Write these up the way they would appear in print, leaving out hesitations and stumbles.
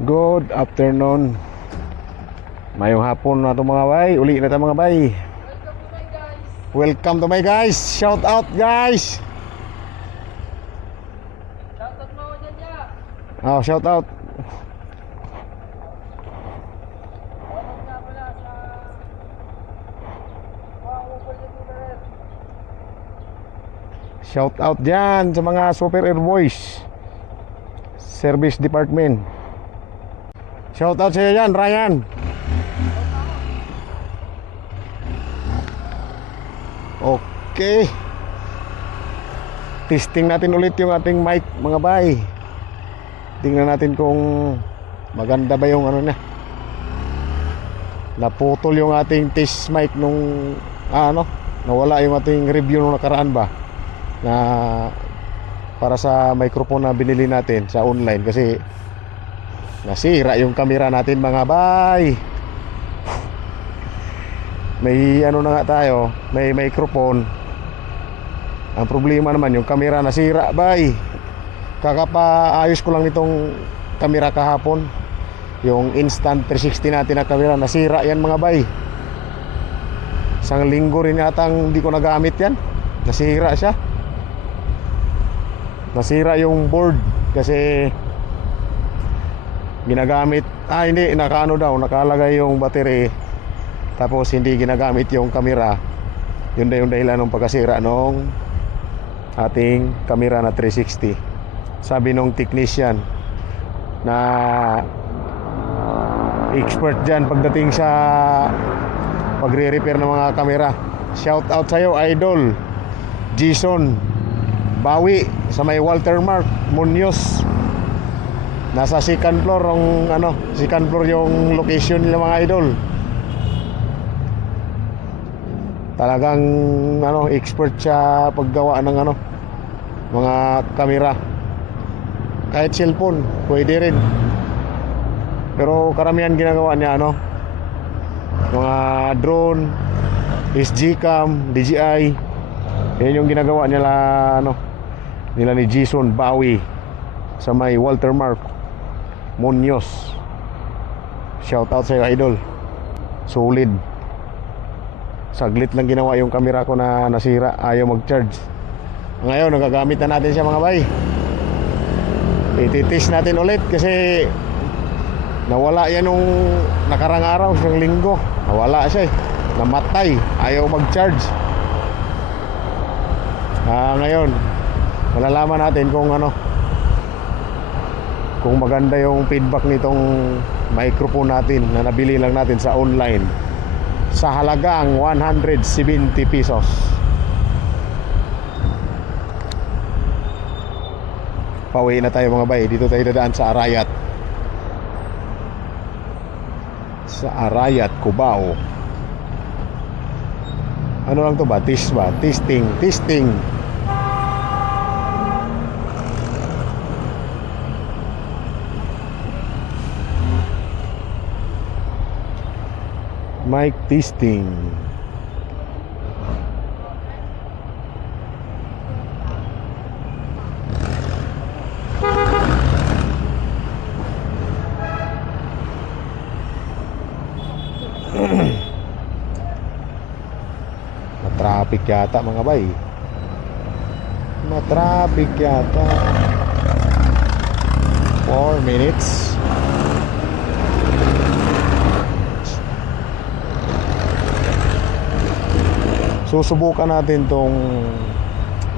Good afternoon. Mayong hapon na ito mga bay. Uli na ito mga bay. Welcome to my guys. Shout out guys. Shout out mo dyan ya. Oh, shout out. Shout nga pala sa mga upol na tutor. Shout out dyan sa mga Super Air Boys Service Department. Shout out sa iyo dyan, Ryan. Okay. Testing natin ulit yung ating mic mga bay. Tingnan natin kung maganda ba yung ano na. Naputol yung ating test mic nung nawala yung ating review nung nakaraan ba na para sa microphone na binili natin sa online kasi nasira yung camera natin mga bay. May ano na nga tayo, may microphone. Ang problema naman yung camera nasira bay. Kakapaayos ko lang nitong camera kahapon. Yung Instant 360 natin na camera nasira yan mga bay. Isang linggo rin yatang hindi ko nagamit yan. Nasira siya. Nasira yung board kasi ginagamit, hindi, nakalagay yung battery tapos hindi ginagamit yung camera. Yun na yung dahilan ng pagkasira nung ating camera na 360. Sabi nung technician na expert dyan pagdating sa pagre-repair ng mga camera. Shout out sa'yo idol Jason Bawi sa may Walter Mark Munoz. Nasa second floor second floor yung location nila mga idol. Talagang expert siya paggawa ng mga kamera. Kahit cellphone, pwede rin. Pero karamihan ginagawa niya mga drone, SG cam, DJI. Yan yung ginagawa nila ni Jason Bawi sa may Walter Mark Munoz. Shout out sa iyo idol. Solid. Saglit lang ginawa yung camera ko na nasira, ayaw mag-charge. Ngayon nagagamit na natin siya mga bay. Ititest natin ulit kasi nawala yan nung nakarang araw, isang linggo. Nawala siya namatay, ayaw mag-charge. Ngayon malalaman natin kung maganda yung feedback nitong microphone natin na nabili lang natin sa online sa halagang 170 pesos. Pauwi na tayo mga bay. Dito tayo dadaan sa Arayat. Sa Arayat, Cubao. Ano lang to ba? Testing. Mic testing. Matraffic yata mga bay. Matraffic yata. 4 minutes. Susubukan natin tong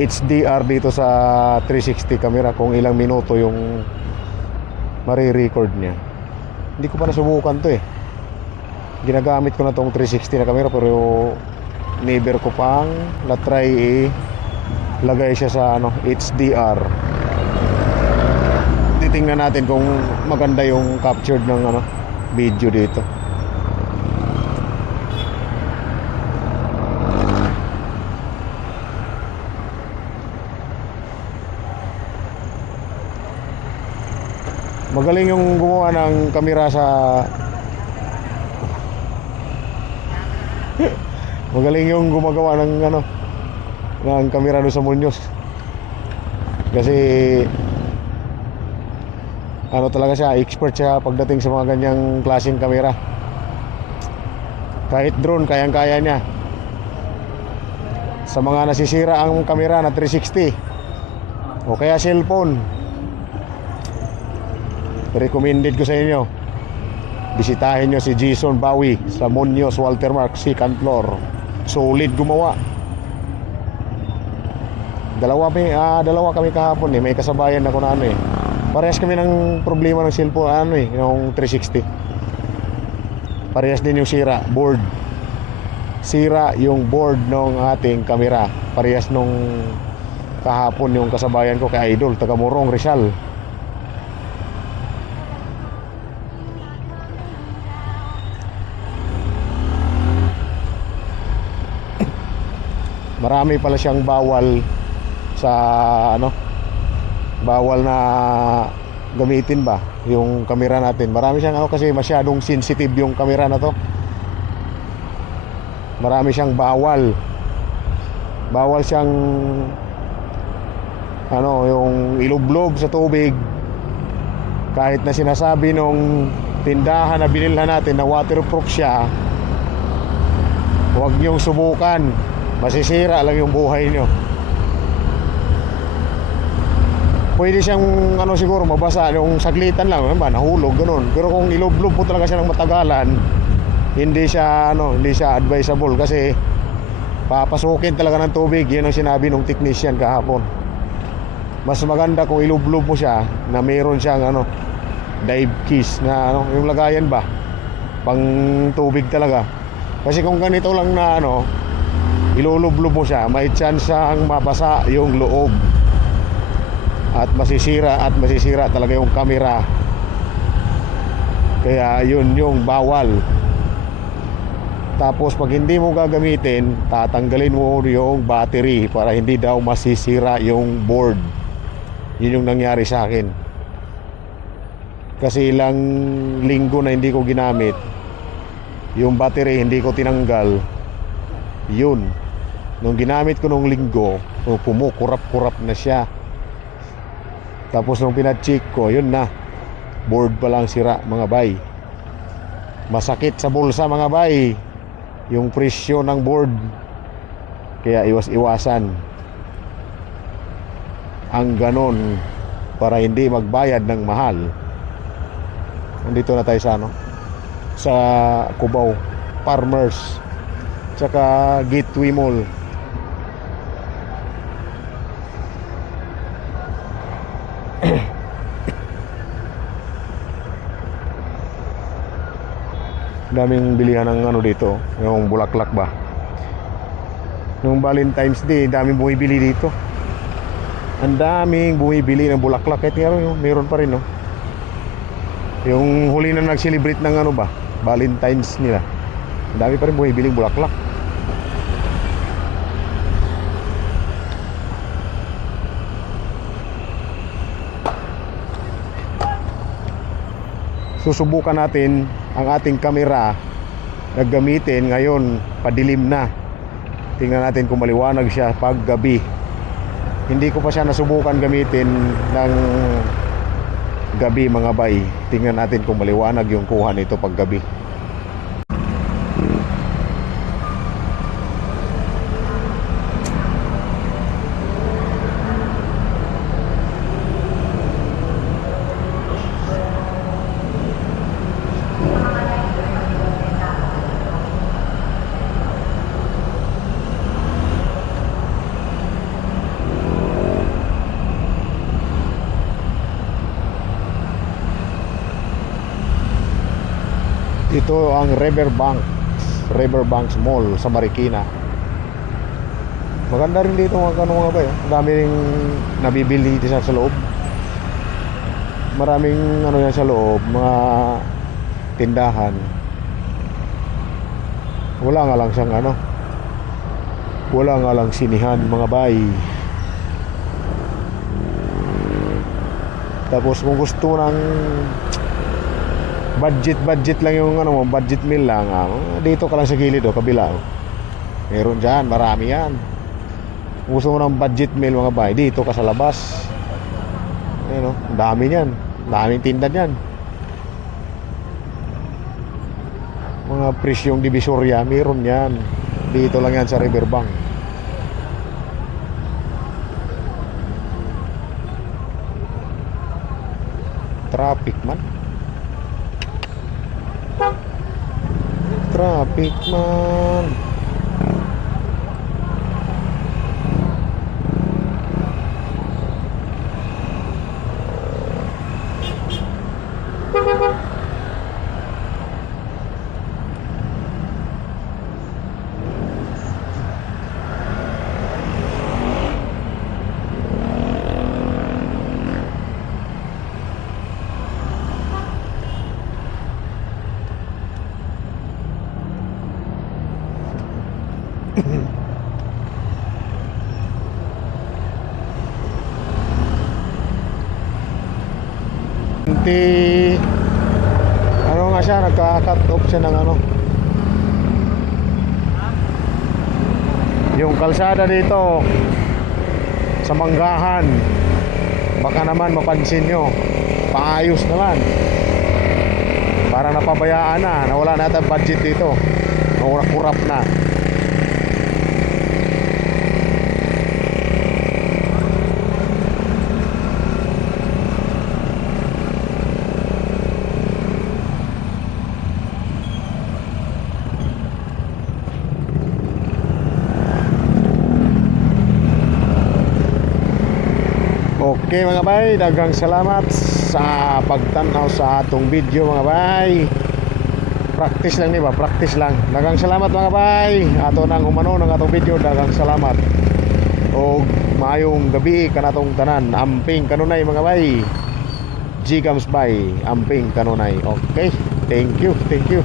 HDR dito sa 360 camera kung ilang minuto yung marirecord niya. Hindi ko pa nasubukan to Ginagamit ko na tong 360 na camera pero never ko pang na-try lagay siya sa HDR. Titingnan natin kung maganda yung captured ng video dito. Magaling yung gumawa ng kamera sa magaling yung gumagawa ng kamera doon sa Munoz. Kasi ano talaga siya, expert siya pagdating sa mga ganyang klaseng kamera. Kahit drone, kayang-kaya niya. Sa mga nasisira ang kamera na 360 o kaya cellphone, recommended ko sa inyo, bisitahin nyo si Jason Bowie sa Munoz Watermark, second floor. Solid gumawa. Dalawa kami kahapon eh. May kasabayan ako na ano eh. Parehas kami ng problema ng cellphone, ano eh, yung 360. Parehas din yung sira, board. Sira yung board ng ating kamera. Parehas nung kahapon yung kasabayan ko kay Idol, taga Morong, Rizal. Marami pala siyang bawal sa ano, bawal na gamitin ba yung kamera natin. Marami siyang ano, kasi masyadong sensitive yung kamera na to. Marami siyang bawal siyang ano, yung ilublob sa tubig. Kahit na sinasabi nung tindahan na binilhan natin na waterproof siya, huwag niyong subukan, masisira lang yung buhay niyo. Pwede siyang ano, siguro mabasa yung saglitan lang, ba, nahulog ganun. Pero kung ilublob mo talaga siya ng matagalan, hindi siya advisable kasi papasukin talaga ng tubig. Yun ang sinabi ng technician kahapon. Mas maganda kung ilublob mo siya na mayroon siyang ano, dive keys na ano, yung lagayan ba, pang tubig talaga. Kasi kung ganito lang na ano, ilulublob mo siya, may chance ang mabasa yung loob at masisira talaga yung camera. Kaya yun yung bawal. Tapos pag hindi mo gagamitin, tatanggalin mo yung battery para hindi daw masisira yung board. Yun yung nangyari sa akin. Kasi ilang linggo na hindi ko ginamit, yung battery hindi ko tinanggal. Yun, nung ginamit ko nung linggo, kumukurap-kurap na siya. Tapos nung pinacheck ko, yun na, board pa lang sira mga bay. Masakit sa bulsa mga bay yung presyo ng board. Kaya iwas-iwasan ang ganon para hindi magbayad ng mahal. Nandito na tayo sa ano, sa Cubao Farmers tsaka Gateway Mall. Daming bilihan ng ano dito, yung bulaklak ba. Nung Valentine's Day, daming bumibili dito. Ang daming bumibili ng bulaklak. Kahit nga meron pa rin, no? Yung huli na nag-celebrate ng ano ba, Valentine's nila, ang dami pa rin bumibili ng bulaklak. Susubukan natin ang ating kamera na gamitin ngayon, padilim na. Tingnan natin kung maliwanag siya pag gabi. Hindi ko pa siya nasubukan gamitin ng gabi mga bay. Tingnan natin kung maliwanag yung kuha nito pag gabi. Ito ang Riverbanks Mall sa Marikina. Maganda rin dito mga ba eh. Ang dami ring nabibili dito sa loob. Maraming ano yan sa loob, mga tindahan. Wala nga lang siyang ano, wala nga lang sinihan mga bay. Tapos kung gusto ng budget lang yung ano mo, budget meal lang, dito ka lang sa gilid kabila. Meron dyan, marami yan. Kung gusto mo ng budget meal mga bay, dito ka sa labas. Ayun, ang dami niyan. Daming tinda dyan. Mga presyong Divisoria, meron yan. Dito lang yan sa Riverbank. Traffic man. Traffic man. Hindi, ano nga siya, nagka-cut off siya ng ano, yung kalsada dito sa Manggahan. Baka naman mapansin nyo, paayos naman. Para napabayaan na, nawala na ata budget dito, kurap na. Okay mga bay, daghang salamat sa pagtanaw sa atong video mga bay. Practice lang ni ba? Practice lang. Daghang salamat mga bay. Ato nang humano ng atong video, daghang salamat. O maayong gabi kanatong tanan. Amping kanunay mga bay. G comes by. Amping kanunay. Okay. Thank you. Thank you.